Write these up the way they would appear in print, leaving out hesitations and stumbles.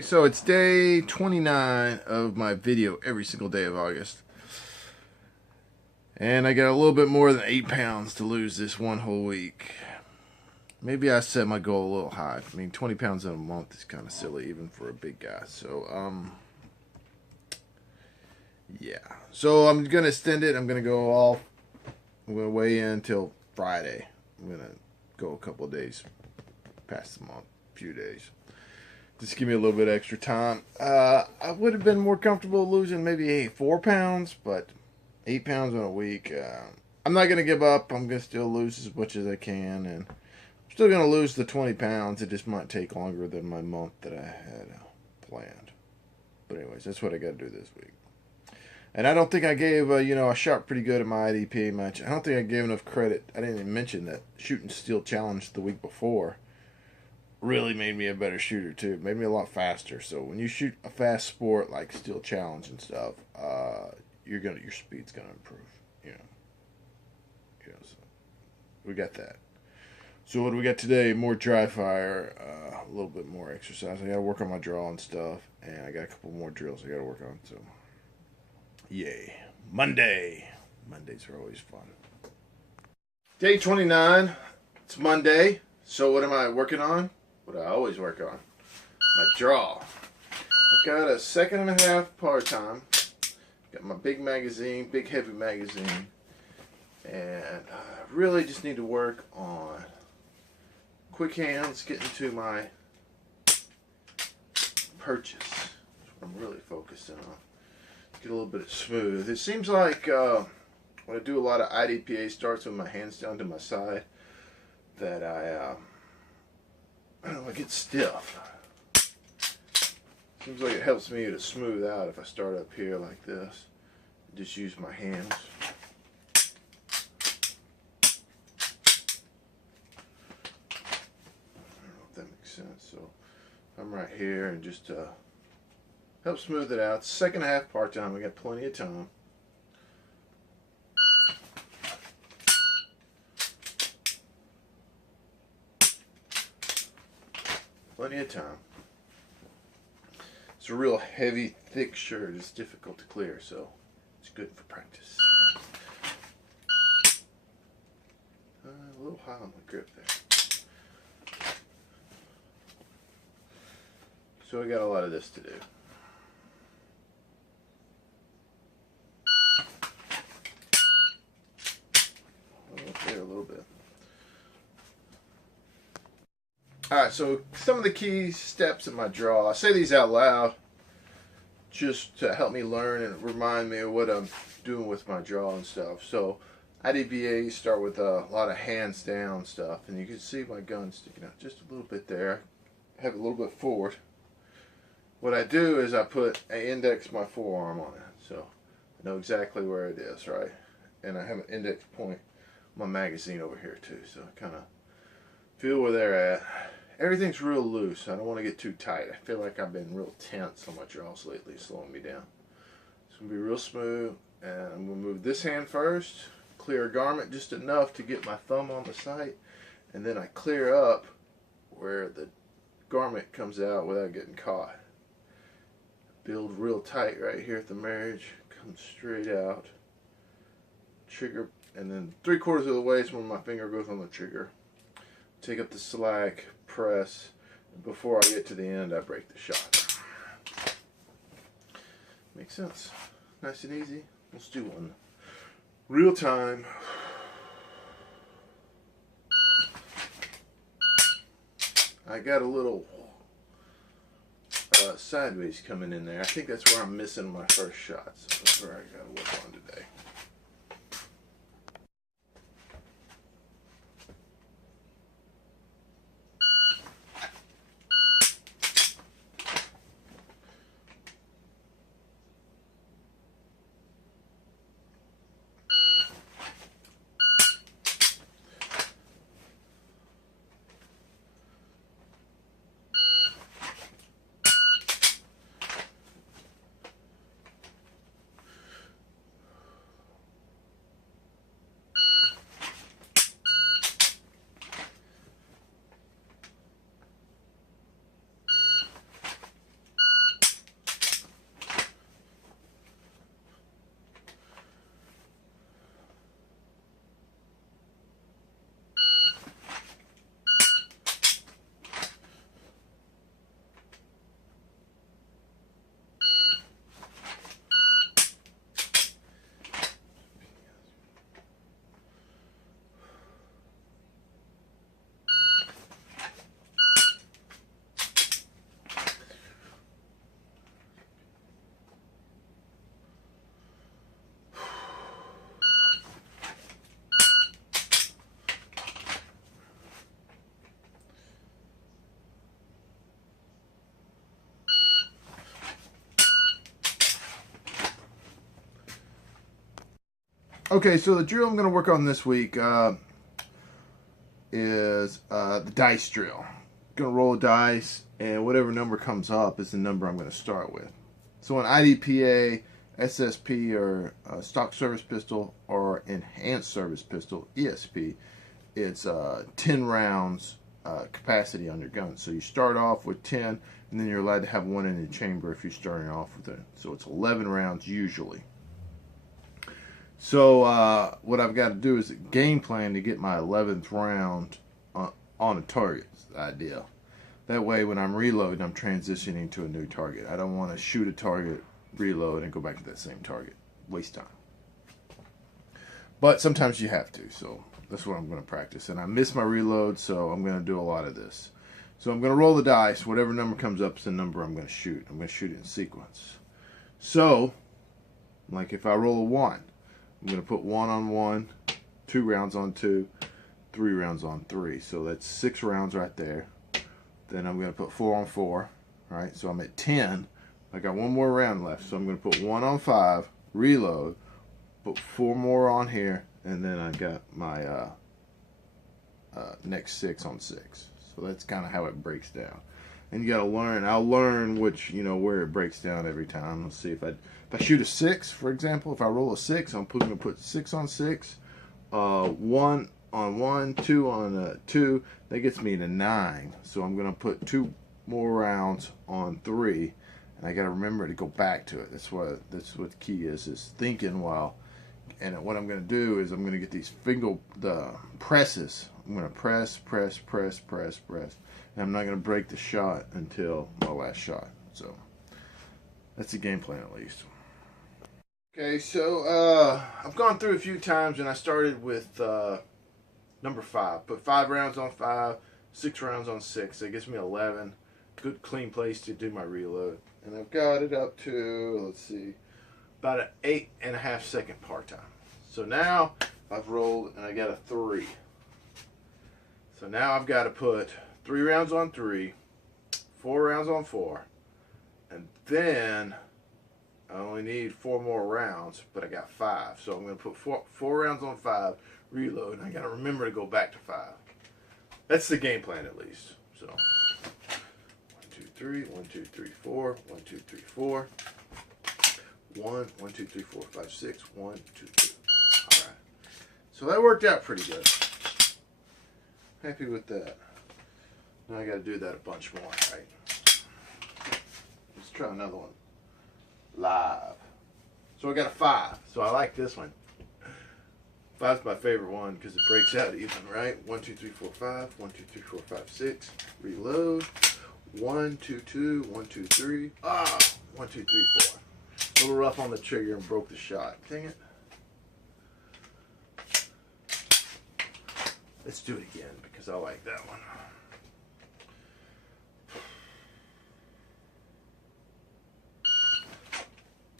So it's day 29 of my video every single day of August. And I got a little bit more than 8 pounds to lose this one whole week. Maybe I set my goal a little high. I mean, 20 pounds in a month is kind of silly even for a big guy. So, yeah. So I'm going to extend it. I'm going to weigh in until Friday. I'm going to go a couple of days past the month, a few days. Just give me a little bit extra time. I would have been more comfortable losing maybe 4 pounds, but 8 pounds in a week. I'm not going to give up. I'm going to still lose as much as I can, and I'm still going to lose the 20 pounds. It just might take longer than my month that I had planned. But anyways, that's what I got to do this week. And I don't think I gave, I shot pretty good at my IDPA match. I don't think I gave enough credit. I didn't even mention that shooting steel challenge the week before really made me a better shooter too. It made me a lot faster. So when you shoot a fast sport like steel challenge and stuff, your speed's gonna improve. So we got that. So what do we got today? More dry fire, a little bit more exercise. I gotta work on my draw and stuff, and I got a couple more drills I gotta work on. So yay, Monday. Mondays are always fun. Day 29. It's Monday. So what am I working on? What I always work on, my draw. I've got a 2.5 par time. Got my big magazine, big heavy magazine, and I really just need to work on quick hands, getting to my purchase. That's what I'm really focusing on. Get a little bit of smooth. It seems like when I do a lot of IDPA starts with my hands down to my side, that I get stiff. Seems like it helps me to smooth out if I start up here like this and just use my hands. I don't know if that makes sense. So I'm right here and just help smooth it out. 2.5 par time. We got plenty of time. Plenty of time. It's a real heavy, thick shirt. It's difficult to clear, so it's good for practice. A little high on my grip there. So we got a lot of this to do. Up there a little bit. Alright, so some of the key steps in my draw. I say these out loud just to help me learn and remind me of what I'm doing with my draw and stuff. So IDPA, start with a lot of hands down stuff, and you can see my gun sticking out just a little bit there. I have it a little bit forward. What I do is I index my forearm on it, so I know exactly where it is, right? And I have an index point on my magazine over here too, so I kind of feel where they're at. Everything's real loose. I don't want to get too tight. I feel like I've been real tense on my draws lately, slowing me down. It's going to be real smooth. And I'm going to move this hand first. Clear a garment just enough to get my thumb on the sight. And then I clear up where the garment comes out without getting caught. Build real tight right here at the marriage. Come straight out. Trigger. And then 3/4 of the way is when my finger goes on the trigger. Take up the slack, press, and before I get to the end, I break the shot. Makes sense. Nice and easy. Let's do one. Real time. I got a little sideways coming in there. I think that's where I'm missing my first shot. So that's where I got to work on today. Okay, so the drill I'm going to work on this week is the dice drill. I'm going to roll a dice, and whatever number comes up is the number I'm going to start with. So an IDPA, SSP, or stock service pistol, or enhanced service pistol, ESP, it's 10 rounds capacity on your gun. So you start off with 10, and then you're allowed to have one in your chamber if you're starting off with it. So it's 11 rounds usually. So what I've got to do is a game plan to get my 11th round on a target. Is the idea. That way when I'm reloading, I'm transitioning to a new target. I don't want to shoot a target, reload, and go back to that same target. Waste time. But sometimes you have to, so that's what I'm going to practice. And I miss my reload, so I'm going to do a lot of this. So I'm going to roll the dice. Whatever number comes up is the number I'm going to shoot. I'm going to shoot it in sequence. So, like if I roll a 1, I'm going to put 1 on 1, 2 rounds on 2, 3 rounds on 3. So that's 6 rounds right there. Then I'm going to put 4 on 4. Right? So I'm at 10. I got 1 more round left. So I'm going to put 1 on 5, reload, put 4 more on here, and then I got my next 6 on 6. So that's kind of how it breaks down. And you got to learn. I'll learn which, where it breaks down every time. Let's see if I shoot a 6, for example. If I roll a 6, I'm going to put 6 on 6, 1 on 1, 2 on 2. That gets me to 9. So I'm going to put 2 more rounds on 3, and I got to remember to go back to it. That's what the key is thinking while. And what I'm going to do is I'm going to get these the presses. I'm going to press, and I'm not going to break the shot until my last shot. So that's the game plan at least. Okay, so I've gone through a few times, and I started with number 5. Put 5 rounds on 5, 6 rounds on 6. That gives me 11. Good clean place to do my reload. And I've got it up to, let's see, about an 8.5 second par time. So now I've rolled and I got a 3. So now I've got to put 3 rounds on 3, 4 rounds on 4, and then I only need 4 more rounds, but I got 5. So I'm going to put 4 rounds on 5, reload, and I got to remember to go back to 5. That's the game plan at least. So 1, 2, 3, 1, 2, 3, 4, 1, 2, 3, 4. 1, 1, 2, 3, 4, 5, 6, 1, 2, 3. Alright. So that worked out pretty good. Happy with that. Now I gotta do that a bunch more, right? Let's try another one. Live. So I got a 5. So I like this one. 5's my favorite one because it breaks out even, right? 1, 2, 3, 4, 5. 1, 2, 3, 4, 5, 6. Reload. 1, 2, 2, 1, 2, 3. 1, 2, 3, 4. A little rough on the trigger and broke the shot. Dang it. Let's do it again because I like that one.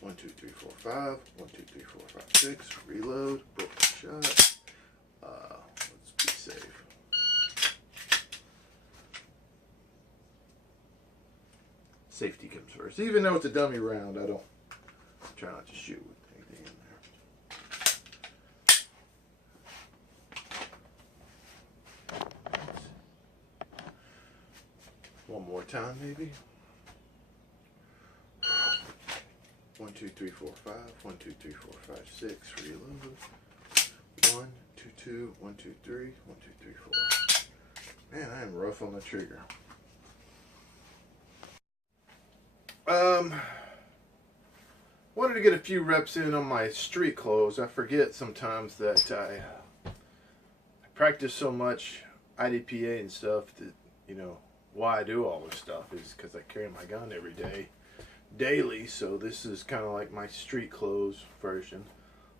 One, 2, 3, 4, 5. 1, 2, 3, 4, 5, 6. Reload. Broke the shot. Let's be safe. Safety comes first. Even though it's a dummy round, I don't try not to shoot with anything in there. One more time, maybe. 1, 2, 3, 4, 5. 1, 2, 3, 4, 5, 6. Reload. 1, 2, 2. 1, 2, 3. 1, 2, 3, 4. Man, I am rough on the trigger. Wanted to get a few reps in on my street clothes. I forget sometimes that I practice so much IDPA and stuff that, why I do all this stuff is because I carry my gun every day, daily. So this is kind of like my street clothes version.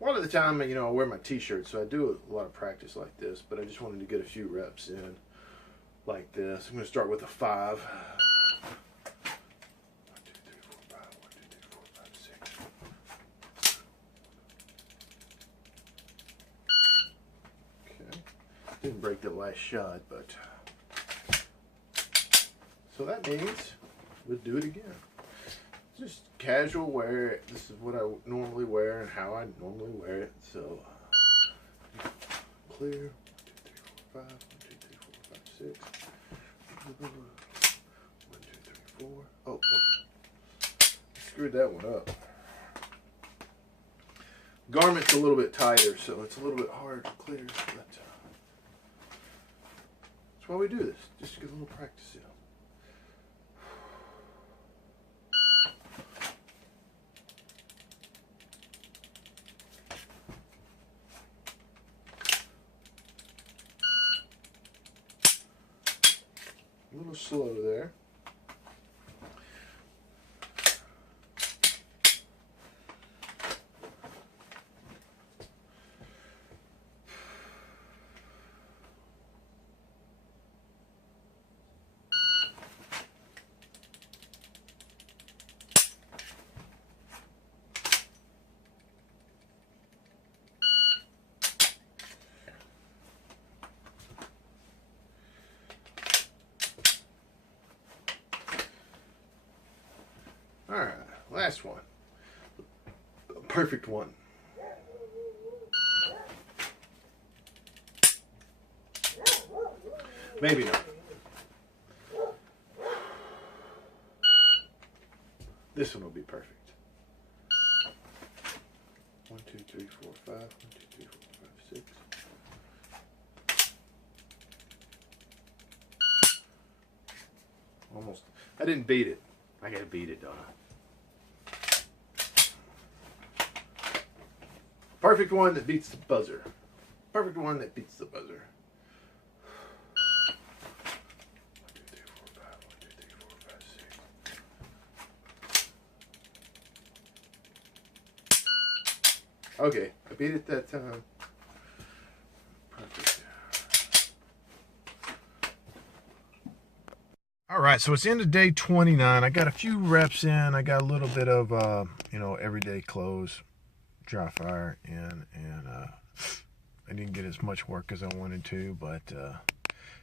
A lot of the time, I wear my t-shirt, so I do a lot of practice like this, but I just wanted to get a few reps in like this. I'm going to start with a 5. Didn't break the last shot, but so that means we'll do it again. just casual wear. This is what I normally wear and how I normally wear it. So clear. 1, 2, 3, 4, 5. 1, 2, 3, 4, 5, 6. 1, 2, 3, 4. Oh, screwed that one up. Garment's a little bit tighter, so it's a little bit hard to clear. But that's why we do this, just to get a little practice in. A little slow there. All right, last one. Perfect one. Maybe not. This one will be perfect. 1, 2, 3, 4, 5. 1, 2, 3, 4, 5, 6. Almost. I didn't beat it. I gotta beat it, don't I? Perfect one that beats the buzzer. Perfect one that beats the buzzer. 1, 2, 3, 4, 5. 1, 2, 3, 4, 5, 6. Okay, I beat it that time. Perfect. All right, so it's into day 29. I got a few reps in. I got a little bit of, everyday clothes, dry fire in, and I didn't get as much work as I wanted to, but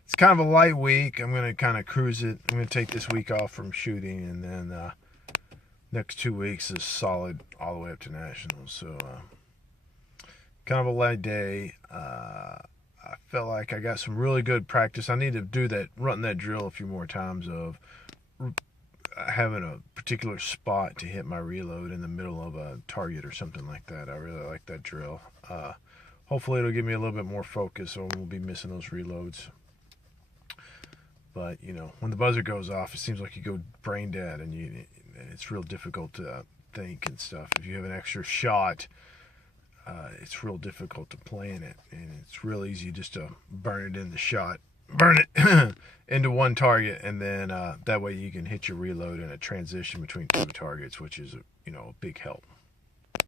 it's kind of a light week. I'm going to kind of cruise it. I'm going to take this week off from shooting, and then next 2 weeks is solid all the way up to nationals. So kind of a light day. I felt like I got some really good practice. I need to do that, run that drill a few more times of having a particular spot to hit my reload in the middle of a target or something like that. I really like that drill. Hopefully it'll give me a little bit more focus, so I won't be missing those reloads. But, when the buzzer goes off, it seems like you go brain dead, and it's real difficult to think and stuff. If you have an extra shot, it's real difficult to plan it, and it's real easy just to burn it in the shot, burn it into one target, and then that way you can hit your reload in a transition between 2 targets, which is a big help.